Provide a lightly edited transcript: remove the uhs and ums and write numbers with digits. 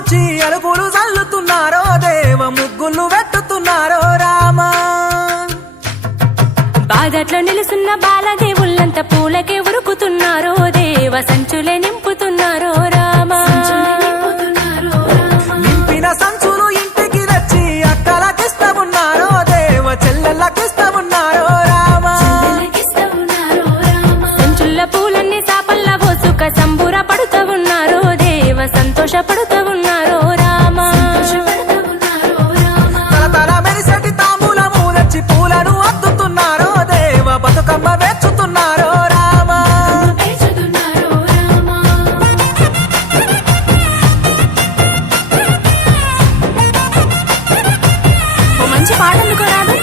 ఊడ్చి అలుగులు చల్లుతున్నారో దేవ ముగ్గులు పెట్టుతున్నారో రామా బాగట్లో నిలుసున్న బాలదేవుళ్ళంతా పూలకే ఉరుకుతున్నారో దేవ సంచులే నింపుతున్నారో రామా నింపిన సంచులు ఇంటికి తెచ్చి అక్కలకిస్తమున్నారో దేవ చెల్లెళ్ళకిస్తమున్నారో రామా సంచుల్ల పూలన్నీ సాపల్లా పోసుక సంబుర పడుతూ ఉన్నారో దేవ సంతోషపడుతూ ఉన్నారో రామా తల మెరిసటి తాంబూలము తెచ్చి పూలను అద్దుతున్నారో దేవ బతుకమ్మ వేచుతున్నారో రామా ఓ మంచి పాట అందుకోరాదు.